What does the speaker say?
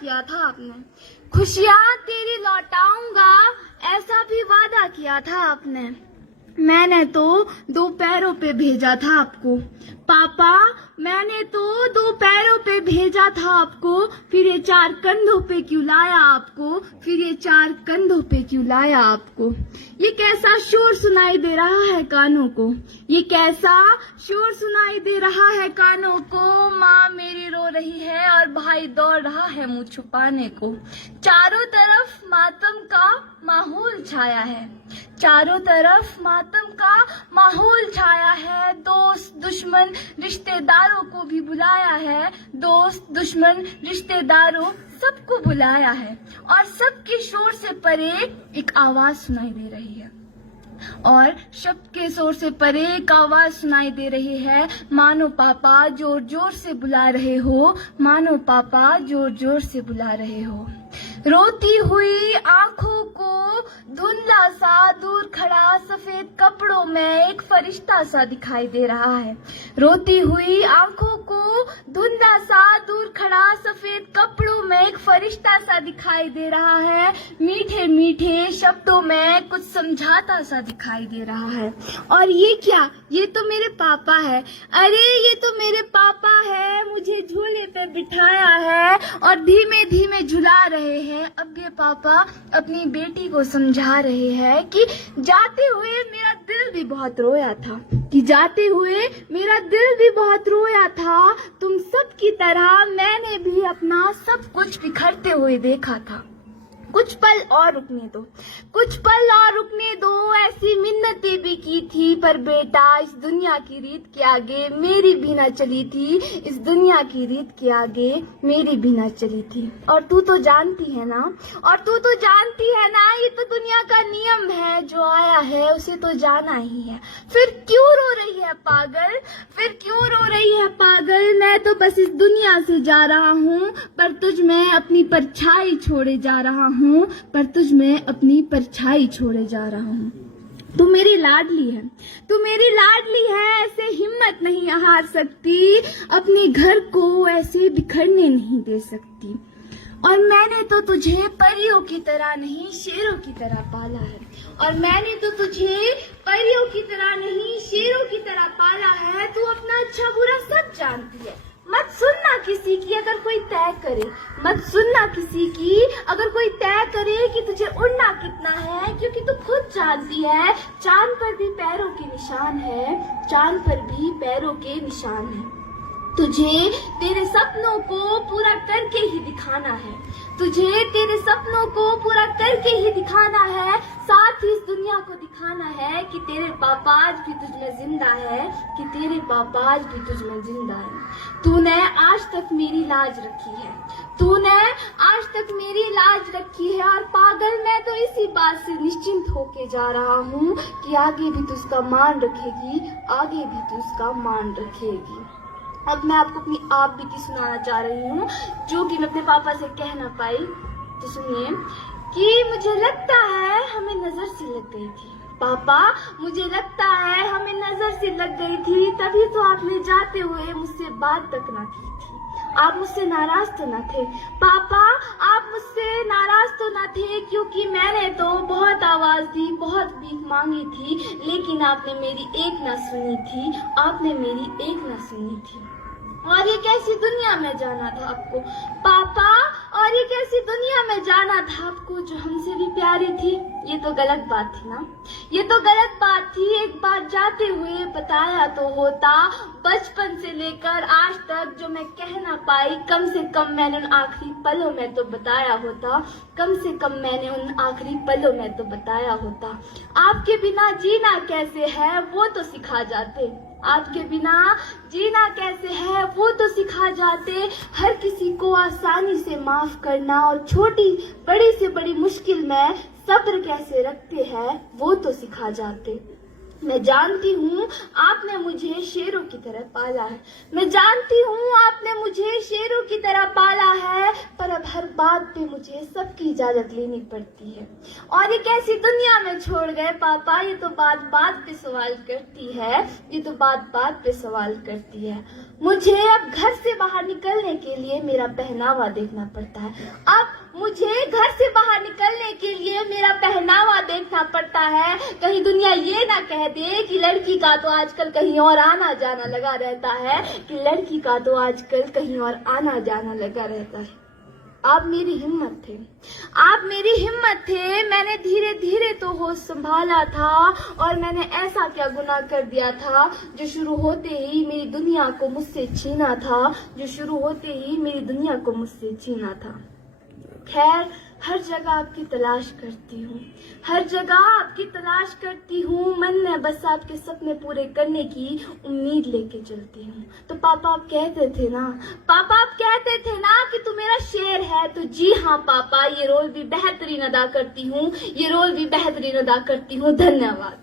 किया था आपने, खुशियाँ तेरी लौटाऊंगा ऐसा भी वादा किया था आपने। मैंने तो 2 पैरों पे भेजा था आपको पापा, मैंने तो 2 पैरों पे भेजा था आपको, फिर ये 4 कंधों पे क्यों लाया आपको, फिर ये 4 कंधों पे क्यों लाया आपको। ये कैसा शोर सुनाई दे रहा है कानों को, ये कैसा शोर सुनाई दे रहा है कानों को। माँ मेरी रो रही है और भाई दौड़ रहा है मुंह छुपाने को। चारों तरफ मातम का माहौल छाया है, चारों तरफ मातम का माहौल छाया है। दोस्त दुश्मन रिश्तेदारों को भी बुलाया है, दोस्त दुश्मन रिश्तेदारों सबको बुलाया है। और सबके शोर से परे एक आवाज सुनाई दे रही है, और शब्द के शोर से परे एक आवाज सुनाई दे रही है। मानो पापा जोर जोर से बुला रहे हो, मानो पापा जोर जोर से बुला रहे हो। रोती हुई आंखों को धुंधला सा दूर खड़ा सफेद कपड़ों में एक फरिश्ता सा दिखाई दे रहा है। रोती हुई आंखों को धुंधला सा दूर खड़ा सफेद कपड़ों में एक फरिश्ता सा दिखाई दे रहा है। मीठे मीठे शब्दों में कुछ समझाता सा दिखाई दे रहा है। और ये क्या, ये तो मेरे पापा है, अरे ये तो मेरे पापा है, मुझे झूले पे बिठाया है और धीमे धीमे झुला रहे हैं। अब ये पापा अपनी बेटी को समझा रहे हैं कि जाते हुए मेरा दिल भी बहुत रोया था, कि जाते हुए मेरा दिल भी बहुत रोया था। तुम सब की तरह मैंने भी अपना सब कुछ बिखरते हुए देखा था। कुछ पल और रुकने दो, कुछ पल और रुकने दो, ऐसी मिन्नतें भी की थी, पर बेटा इस दुनिया की रीत के आगे मेरी भी ना चली थी, इस दुनिया की रीत के आगे मेरी भी ना चली थी। और तू तो जानती है ना, और तू तो जानती है ना, ये तो दुनिया का नियम है, जो आया है उसे तो जाना ही है। फिर क्यों रो रही है पागल, फिर क्यों रो रही है पागल, मैं तो बस इस दुनिया से जा रहा हूँ, पर तुझ में अपनी परछाई छोड़े जा रहा हूँ, पर तुझ में अपनी परछाई छोड़े जा रहा हूँ। तू मेरी लाडली है, तू मेरी लाडली है, ऐसे हिम्मत नहीं हार सकती, अपने घर को ऐसे बिखरने नहीं दे सकती। और मैंने तो तुझे परियों की तरह नहीं शेरों की तरह पाला है, और मैंने तो तुझे परियों की तरह नहीं शेरों की तरह पाला है। तू अपना अच्छा बुरा सब जानती है, मत सुनना किसी की अगर कोई तय करे, मत सुनना किसी की अगर कोई तय करे कि तुझे उड़ना कितना है, क्योंकि तू खुद जानती है चांद पर भी पैरों के निशान है, चांद पर भी पैरों के निशान है। तुझे तेरे सपनों को पूरा करके ही दिखाना है, तुझे तेरे सपनों को पूरा करके ही दिखाना है, साथ ही इस दुनिया को दिखाना है कि तेरे पापा आज भी तुझ में जिंदा है, कि तेरे पापा आज भी तुझ में जिंदा है। तूने आज तक मेरी लाज रखी है, तूने आज तक मेरी लाज रखी है, और पागल मैं तो इसी बात से निश्चिंत होके जा रहा हूँ कि आगे भी तू उसका मान रखेगी, आगे भी तू उसका मान रखेगी। अब मैं आपको अपनी आप बीती सुनाना चाह रही हूँ, जो कि मैं अपने पापा से कह ना पाई। तो सुनिए कि मुझे लगता है हमें नजर सी लग गई थी पापा, मुझे लगता है हमें नजर सी लग गई थी, तभी तो आपने जाते हुए मुझसे बात तक ना की थी। आप मुझसे नाराज तो ना थे पापा, आप मुझसे नाराज तो ना थे, क्योंकि मैंने तो बहुत आवाज दी, बहुत भीख मांगी थी, लेकिन आपने मेरी एक ना सुनी थी, आपने मेरी एक ना सुनी थी। और ये कैसी दुनिया में जाना था आपको पापा, और ये कैसी दुनिया में जाना था आपको जो हमसे भी प्यारी थी। ये तो गलत बात थी ना, ये तो गलत बात थी। एक बार जाते हुए बताया तो होता, बचपन से लेकर आज तक जो मैं कह ना पाई, कम से कम मैंने उन आखिरी पलों में तो बताया होता, कम से कम मैंने उन आखिरी पलों में तो बताया होता। आपके बिना जीना कैसे है वो तो सिखा जाते, आपके बिना जीना कैसे है वो तो सिखा जाते। हर किसी को आसानी से माफ करना और छोटी बड़ी से बड़ी मुश्किल में सब्र कैसे रखते हैं वो तो सिखा जाते। मैं जानती हूँ आपने मुझे शेरों की तरह पाला है, मैं जानती हूँ आपने मुझे शेरों की तरह पाला है, पर अब हर बात पे मुझे सबकी इजाजत लेनी पड़ती है। और ये कैसी दुनिया में छोड़ गए पापा, ये तो बात बात पे सवाल करती है, ये तो बात बात पे सवाल करती है। मुझे अब घर से बाहर निकलने के लिए मेरा पहनावा देखना पड़ता है। अब मुझे घर से बाहर निकलने के लिए मेरा पहनावा देखना पड़ता है। कहीं दुनिया ये ना कह दे कि लड़की का तो आजकल कहीं और आना जाना लगा रहता है, कि लड़की का तो आजकल कहीं और आना जाना लगा रहता है। आप मेरी हिम्मत थे, आप मेरी हिम्मत थे। मैंने धीरे धीरे तो होश संभाला था, और मैंने ऐसा क्या गुनाह कर दिया था जो शुरू होते ही मेरी दुनिया को मुझसे छीना था, जो शुरू होते ही मेरी दुनिया को मुझसे छीना था। खैर, हर जगह आपकी तलाश करती हूँ, हर जगह आपकी तलाश करती हूँ। मन में बस आपके सपने पूरे करने की उम्मीद लेके चलती हूँ। तो पापा आप कहते थे ना, पापा आप कहते थे ना कि तू मेरा शेर है। तो जी हाँ पापा, ये रोल भी बेहतरीन अदा करती हूँ, ये रोल भी बेहतरीन अदा करती हूँ। धन्यवाद।